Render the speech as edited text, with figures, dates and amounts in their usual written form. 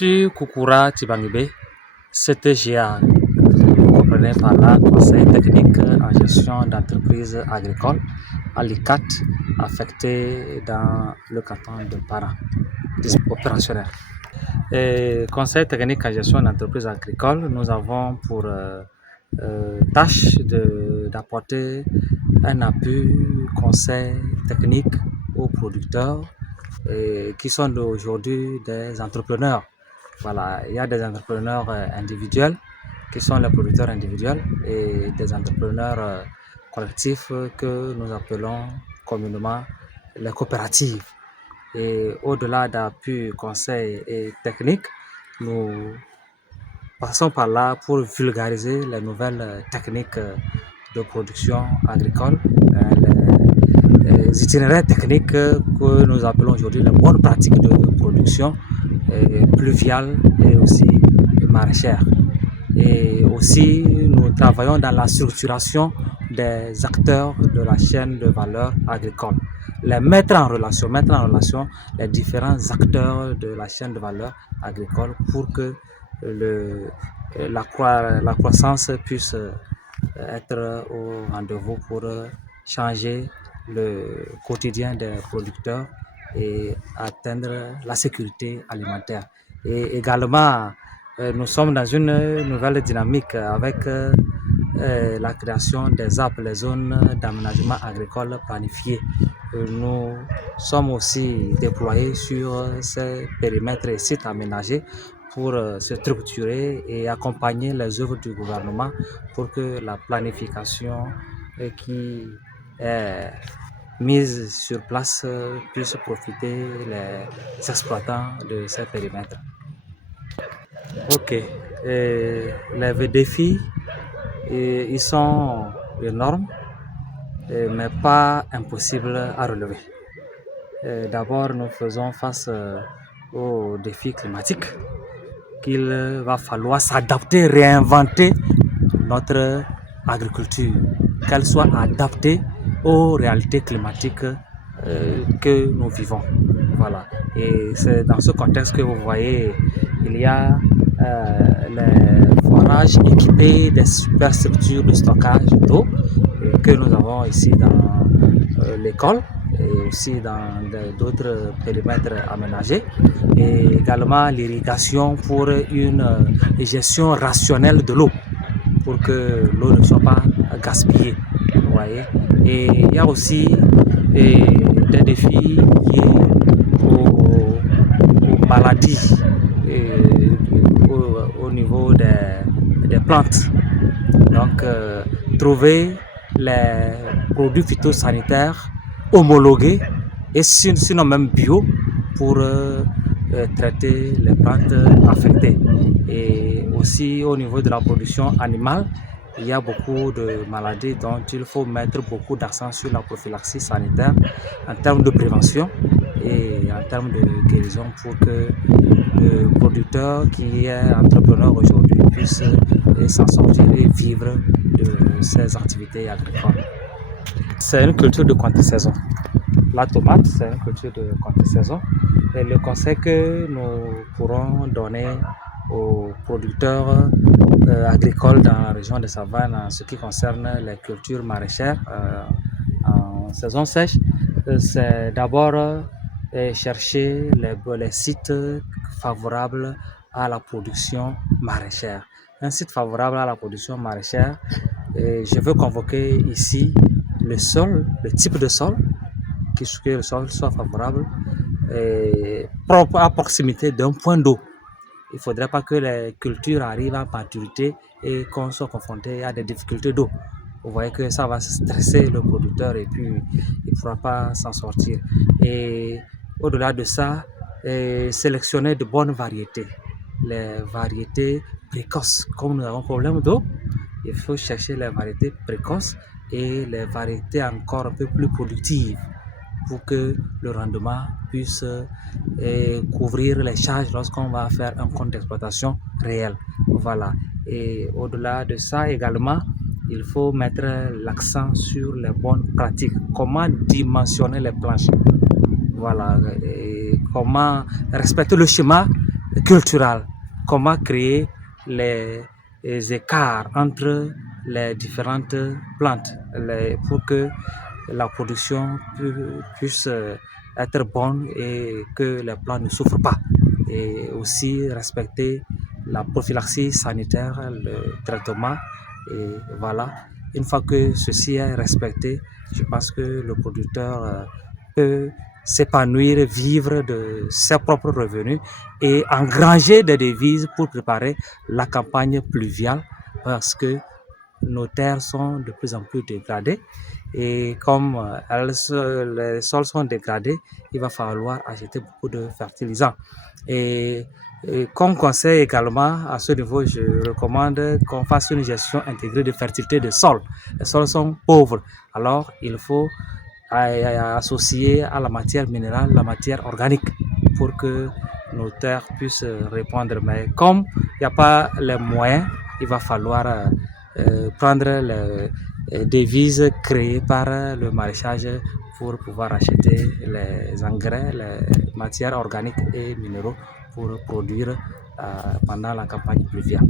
Sur Koukoura Tibangibé, CTGA, vous comprenez par là, Conseil technique en gestion d'entreprises agricoles, ALICAT, affecté dans le canton de Para, opérationnel. Et Conseil technique en gestion d'entreprises agricoles, nous avons pour tâche d'apporter un appui conseil technique aux producteurs qui sont aujourd'hui des entrepreneurs. Voilà, il y a des entrepreneurs individuels qui sont les producteurs individuels et des entrepreneurs collectifs que nous appelons communément les coopératives. Et au-delà d'appui, conseil et technique, nous passons par là pour vulgariser les nouvelles techniques de production agricole, les itinéraires techniques que nous appelons aujourd'hui les bonnes pratiques de production pluviale et aussi maraîchère. Et aussi, nous travaillons dans la structuration des acteurs de la chaîne de valeur agricole. Mettre en relation les différents acteurs de la chaîne de valeur agricole pour que la croissance puisse être au rendez-vous pour changer le quotidien des producteurs et atteindre la sécurité alimentaire. Et également, nous sommes dans une nouvelle dynamique avec la création des ZAP, les zones d'aménagement agricole planifiées. Nous sommes aussi déployés sur ces périmètres et sites aménagés pour se structurer et accompagner les œuvres du gouvernement pour que la planification qui est mise sur place puisse profiter les exploitants de ces périmètres. Ok, les défis, ils sont énormes, mais pas impossibles à relever. D'abord, nous faisons face aux défis climatiques qu'il va falloir s'adapter, réinventer notre agriculture, qu'elle soit adaptée aux réalités climatiques que nous vivons. Voilà. Et c'est dans ce contexte que vous voyez, il y a les forages équipés des superstructures de stockage d'eau que nous avons ici dans l'école et aussi dans d'autres périmètres aménagés, et également l'irrigation pour une gestion rationnelle de l'eau, pour que l'eau ne soit pas gaspillée. Vous voyez. Et il y a aussi des défis liés aux maladies au niveau des plantes. Donc, trouver les produits phytosanitaires homologués et sinon même bio pour traiter les plantes affectées. Et aussi au niveau de la production animale, il y a beaucoup de maladies dont il faut mettre beaucoup d'accent sur la prophylaxie sanitaire en termes de prévention et en termes de guérison pour que le producteur qui est entrepreneur aujourd'hui puisse s'en sortir et vivre de ses activités agricoles. C'est une culture de contre-saison. La tomate, c'est une culture de contre-saison. Et le conseil que nous pourrons donner aux producteurs agricoles dans la région de Savane en ce qui concerne les cultures maraîchères en saison sèche, c'est d'abord chercher les sites favorables à la production maraîchère. Un site favorable à la production maraîchère, je veux convoquer ici le sol, le type de sol, que le sol soit favorable, propre à proximité d'un point d'eau. Il ne faudrait pas que les cultures arrivent à maturité et qu'on soit confronté à des difficultés d'eau. Vous voyez que ça va stresser le producteur et puis il ne pourra pas s'en sortir. Et au-delà de ça, sélectionner de bonnes variétés. Les variétés précoces. Comme nous avons un problème d'eau, il faut chercher les variétés précoces et les variétés encore un peu plus productives pour que le rendement puisse couvrir les charges lorsqu'on va faire un compte d'exploitation réel. Voilà. Et au-delà de ça également, il faut mettre l'accent sur les bonnes pratiques. Comment dimensionner les planches. Voilà. Et comment respecter le schéma culturel. Comment créer les écarts entre les différentes plantes pour que la production puisse être bonne et que les plantes ne souffrent pas. Et aussi respecter la prophylaxie sanitaire, le traitement. Et voilà, une fois que ceci est respecté, je pense que le producteur peut s'épanouir, vivre de ses propres revenus et engranger des devises pour préparer la campagne pluviale parce que nos terres sont de plus en plus dégradées et comme les sols sont dégradés, il va falloir acheter beaucoup de fertilisants. Et comme conseil également, à ce niveau, je recommande qu'on fasse une gestion intégrée de fertilité des sols. Les sols sont pauvres, alors il faut associer à la matière minérale la matière organique pour que nos terres puissent répondre. Mais comme il n'y a pas les moyens, il va falloir prendre les devises créées par le maraîchage pour pouvoir acheter les engrais, les matières organiques et minéraux pour produire pendant la campagne pluviale.